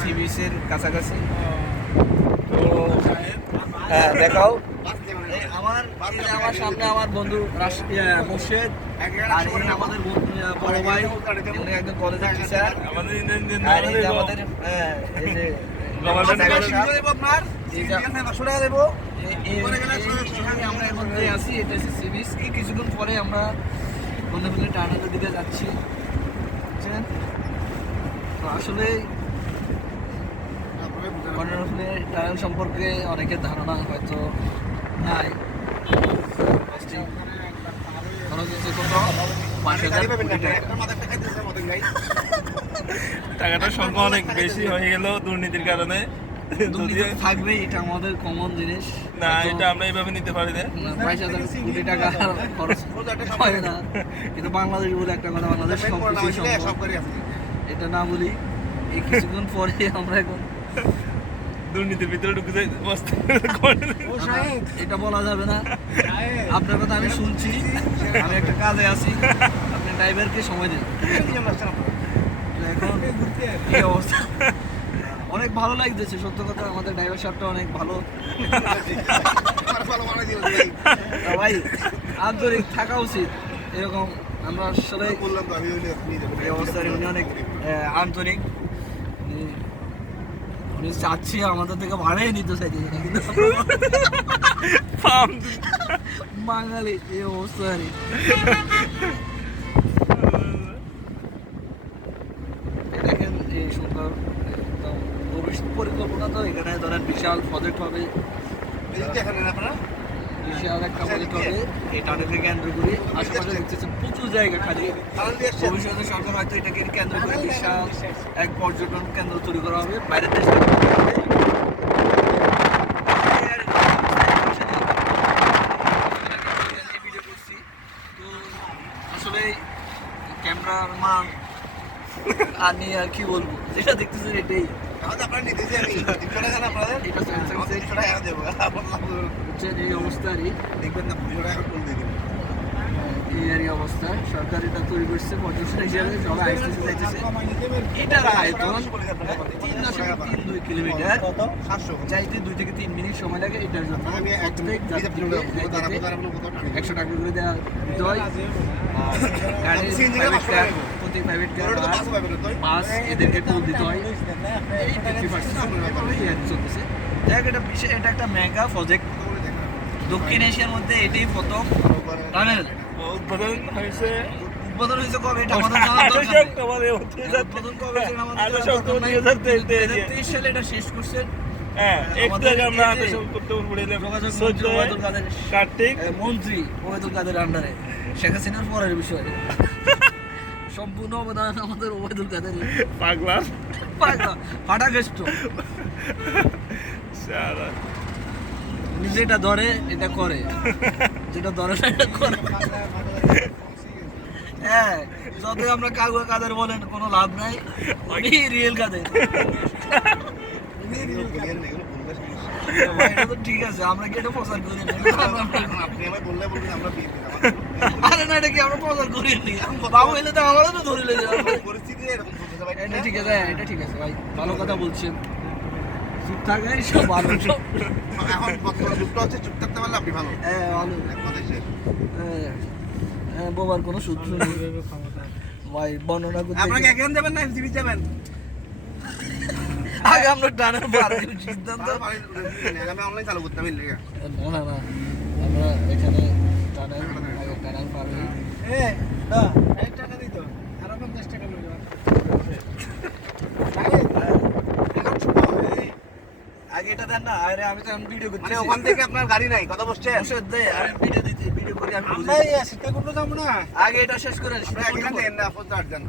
C বিচের কাছাকাছি। তো হ্যাঁ দেখাও। আমার আমার সামনে আমার বন্ধু রাশ- মোর্শেদ আর আমাদের বন্ধু, বড় ভাই একজন কলেজের টিচার আর এই যে আমাদের হ্যাঁ, যে আমরা এখন যে আছি এটা হচ্ছে সি বিচ কিছুক্ষণ পরে আমরা বন্ধু মিলে টার্নারের দিকে যাচ্ছি। বুঝছেন? তো আসলে টানেল সম্পর্কে অনেকের ধারণা হয়তো নাই। Costing খরচ হচ্ছে কত পাঁচ হাজার টাকাটার সংখ্যা অনেক বেশি হয়ে গেল দুর্নীতির কারণে। থাকবে এটা আমাদের কমন জিনিস। না এটা আমরা এইভাবে নিতে পারি না। বাইশ হাজার কোটি টাকা খরচ হয় না। কিন্তু বাংলাদেশ বলে একটা কথা বাংলাদেশ সব কিছু এটা না বলি এই কিছুক্ষণ পরে আমরা এখন দুর্নীতির ভিতরে ঢুকে যাই বসতে এটা বলা যাবে না। আপনার কথা আমি শুনছি আমি একটা কাজে আছি। আপনি ড্রাইভারকে সময় দিন। এখন এই অবস্থা। অনেক ভালো লাগতেছে সত্য কথা আমাদের ড্রাইভার সাহেবটা অনেক ভালো। ভাই আন্তরিক থাকা উচিত। এরকম আমরা আসলে এই অবস্থায় উনি অনেক আন্তরিক। উনি চাচ্ছে আমাদের থেকে ভাড়াই নিতে চাইছে কিন্তু বাঙালি এ অবস্থা দেখেন এই সুন্দর ভবিষ্যৎ পরিকল্পনা তো এখানে ধরেন বিশাল প্রজেক্ট হবে। কেন্দ্র করে প্রচুর জায়গা খালি। ভবিষ্যতে এটাকে কেন্দ্র করে এক পর্যটন কেন্দ্র করা হবে। বাইরের ক্যামেরার মান আর আর কি বলব? যেটা দেখতেছেন এটাই। এটা স্যামসাং হচ্ছে এই অবস্থারই এই আর এই অবস্থা। সরকার এটা তৈরি করছে পর্যটন হিসাবে সবাই আইসিসি যাইতেছে এটার আয়তন তিন দশমিক তিন দুই কিলোমিটার। যাইতে দুই থেকে তিন মিনিট সময় লাগে এটার জন্য। যাত্রীকে একশো টাকা করে দেওয়া হয় প্রাইভেট কার প্রাইভেট এদেরকে টোল দিতে হয়। এই ফিফটি পার্সেন্ট চলতেছে দেখ এটা বিশেষ এটা একটা মেগা প্রজেক্ট দক্ষিণ এশিয়ার মধ্যে এটাই প্রথম। টানেল উদ্বোধন হয়েছে উদ্বোধন হয়েছে কবে? এটা আমাদের উদ্বোধন কবে তেইশ সালে শেষ হ্যাঁ মন্ত্রী ওবায়দুল কাদের আন্ডারে শেখ হাসিনার পরের বিষয়। সম্পূর্ণ অবদান আমাদের ওবায়দুল কাদের পাগলা? ফাটা গেস্ট যেটা ধরে এটা করে। যেটা ধরে না করে। হ্যাঁ যতই আমরা কাগজ কাদের বলেন কোনো লাভ নাই। উনি রিয়েল কাদের। ঠিক আছে আমরা কি এটা প্রচার করি? না? আরে না এটা কি আমরা প্রচার করি নি বাবু এলে তো আমারও তো ধরে লেগে যাবে। এটা ঠিক আছে হ্যাঁ, এটা ঠিক আছে ভাই। ভালো কথা বলছেন। চুপ থাকে সব ভালো। এখন বর্তমান যুগটা হচ্ছে চুপ থাকতে পারলে আপনি ভালো। হ্যাঁ ভালো। এক কথায় শেষ। হ্যাঁ, হ্যাঁ বোবার কোনো সূত্র নেই। ভাই বর্ণনা করতে আপনাকে এখানে যাবেন না এমসিবি যাবেন? আগে আমরা পার সিদ্ধান্ত। তাহলে বাড়ি উঠে নিয়ে আমি অনলাইন চালু না না না। আমরা এখানে আগে টানেল পার হই এ না এক টাকা দিত আর 50 টাকা লইলো। এখন ছোট এই, আগে এটা দেন না আরে আমি তো ভিডিও করতেছি। মানে ওখান থেকে আপনার গাড়ি নাই কথা বসছে। বসে দে আমি ভিডিও দিতে ভিডিও করি আমি আমরা। এই যাব না। আগে এটা শেষ করে দেন না। আপনার যান